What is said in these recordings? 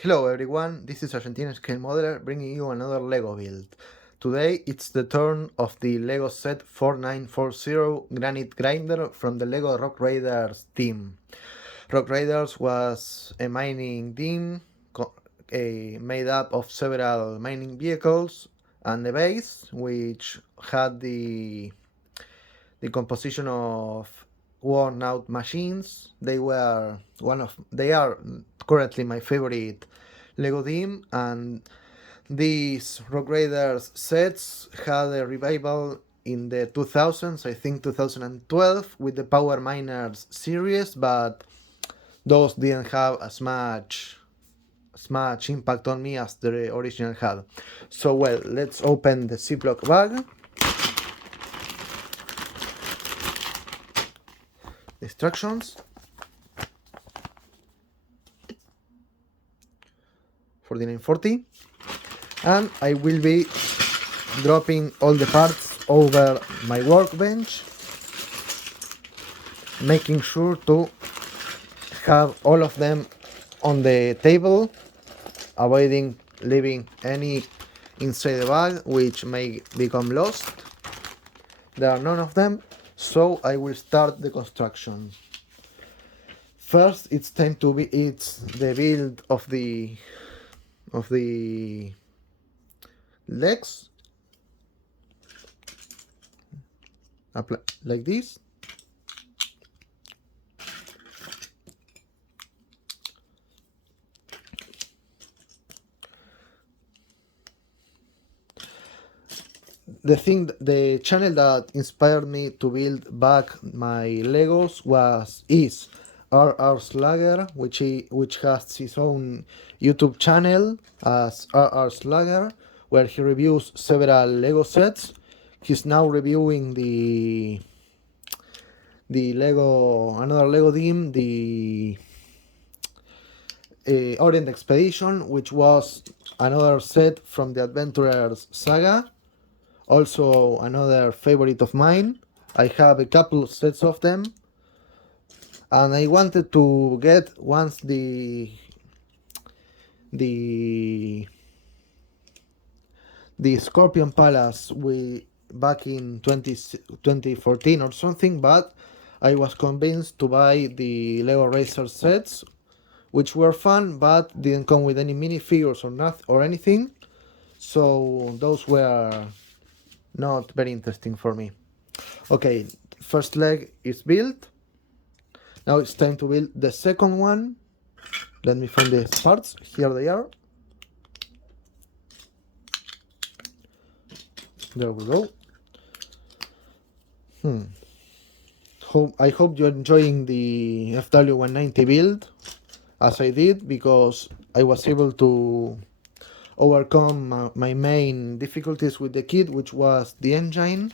Hello everyone, this is Argentine Scale Modeler bringing you another LEGO build. Today it's the turn of the LEGO set 4940 Granite Grinder from the LEGO Rock Raiders team. Rock Raiders was a mining team made up of several mining vehicles and a base which had the composition of worn out machines. They are currently my favorite LEGO team, and these Rock Raiders sets had a revival in the 2000s, I think 2012, with the Power Miners series, but those didn't have as much impact on me as the original had. So well, let's open the Ziploc bag. Instructions. 4940, and I will be dropping all the parts over my workbench, making sure to have all of them on the table, avoiding leaving any inside the bag which may become lost. There are none of them, so I will start the construction. First, it's the build of the legs, like this. The channel that inspired me to build back my Legos is RR Slugger, which has his own YouTube channel as RR Slugger, where he reviews several Lego sets. He's now reviewing the another Lego team, the Orient Expedition, which was another set from the Adventurers saga. Also another favorite of mine. I have a couple of sets of them, and I wanted to get once the Scorpion Palace back in 2014 or something, but I was convinced to buy the Lego Racer sets, which were fun but didn't come with any minifigures or anything, so those were not very interesting for me. Okay, first leg is built. Now it's time to build the second one. Let me find the parts. Here they are. There we go. I hope you're enjoying the FW190 build as I did, because I was able to overcome my main difficulties with the kit, which was the engine,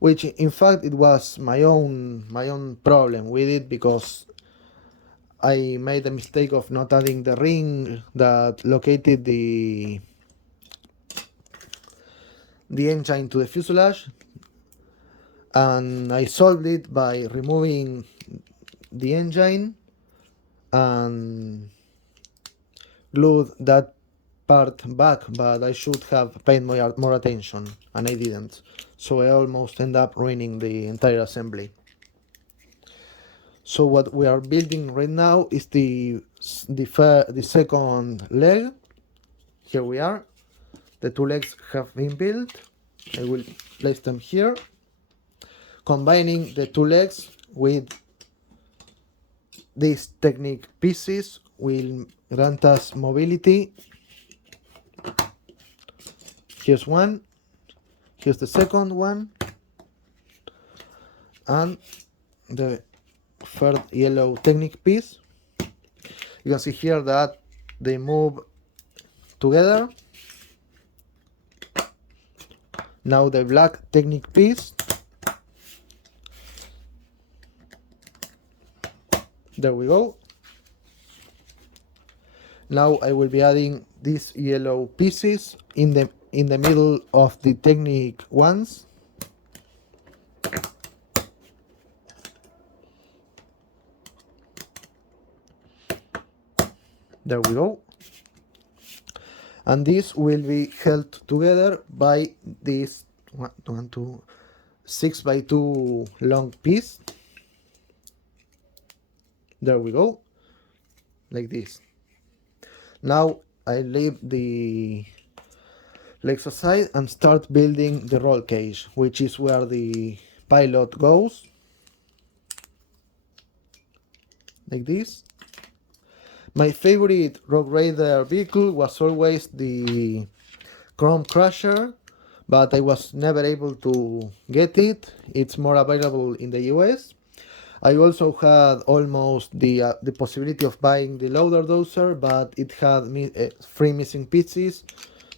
which in fact it was my own problem with it, because I made the mistake of not adding the ring that located the engine to the fuselage, and I solved it by removing the engine and glued that part back, but I should have paid more attention, and I didn't, so I almost end up ruining the entire assembly. So what we are building right now is the second leg. Here we are. The two legs have been built. I will place them here. Combining the two legs with these Technic pieces will grant us mobility. Here's one. Here's the second one. And the third yellow Technic piece. You can see here that they move together. Now the black Technic piece. There we go. Now I will be adding these yellow pieces in the middle of the Technic ones. There we go. And this will be held together by this 6x2 long piece. There we go, like this. Now I leave the legs aside and start building the roll cage, which is where the pilot goes, like this. My favorite Rock Raider vehicle was always the Chrome Crusher, but I was never able to get it. It's more available in the US. I also had almost the possibility of buying the loader dozer, but it had 3 missing pieces,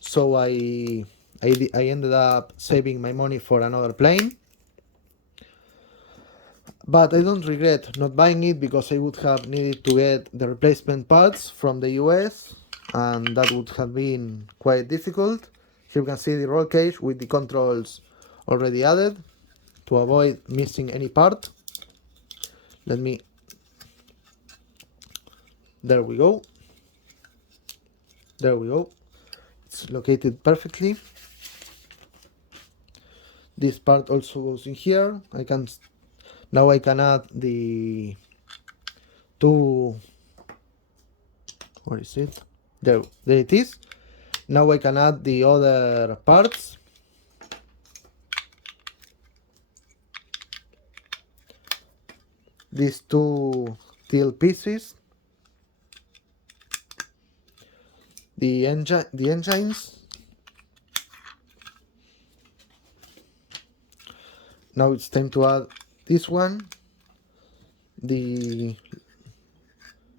so I ended up saving my money for another plane. But I don't regret not buying it because I would have needed to get the replacement parts from the US, and that would have been quite difficult. Here you can see the roll cage with the controls already added to avoid missing any part. There we go. There we go. It's located perfectly. This part also goes in here. Now I can add the two. Where is it? There it is. Now I can add the other parts. These two steel pieces. The engines. Now it's time to add this one. The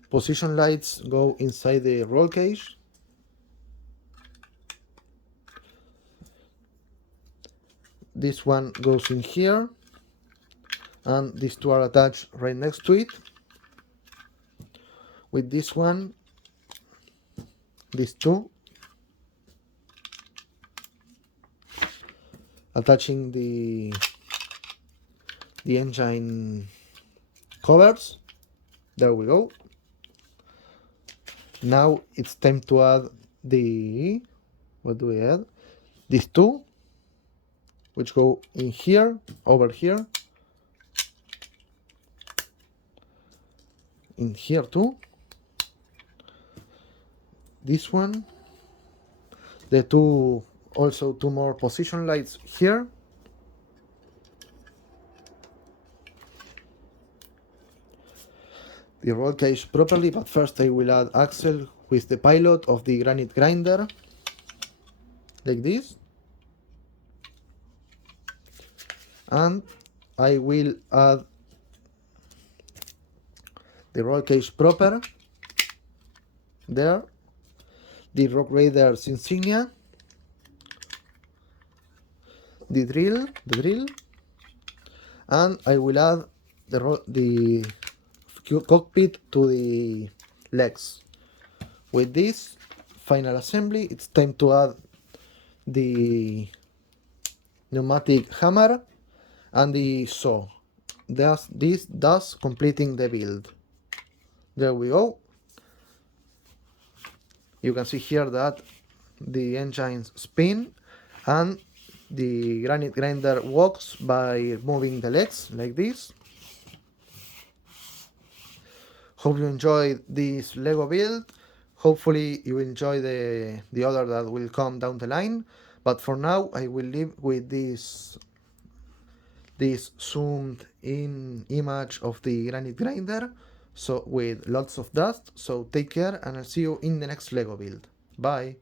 position lights go inside the roll cage. This one goes in here, and these two are attached right next to it. With this one, these two, attaching the engine covers. There we go. Now it's time to add the, what do we add? These two, which go in here, over here, in here too. This one, the two, also two more position lights here. The roll cage properly, but first I will add axle with the pilot of the Granite grinder, like this. And I will add the roll cage proper there, the Rock Raider's insignia, the drill, and I will add the cockpit to the legs. With this final assembly, it's time to add the pneumatic hammer and the saw. Thus completing the build. There we go. You can see here that the engines spin and the Granite grinder walks by moving the legs like this. Hope you enjoyed this Lego build. Hopefully you enjoy the other that will come down the line. But for now I will leave with this zoomed in image of the Granite grinder, so with lots of dust. So take care, and I'll see you in the next Lego build. Bye.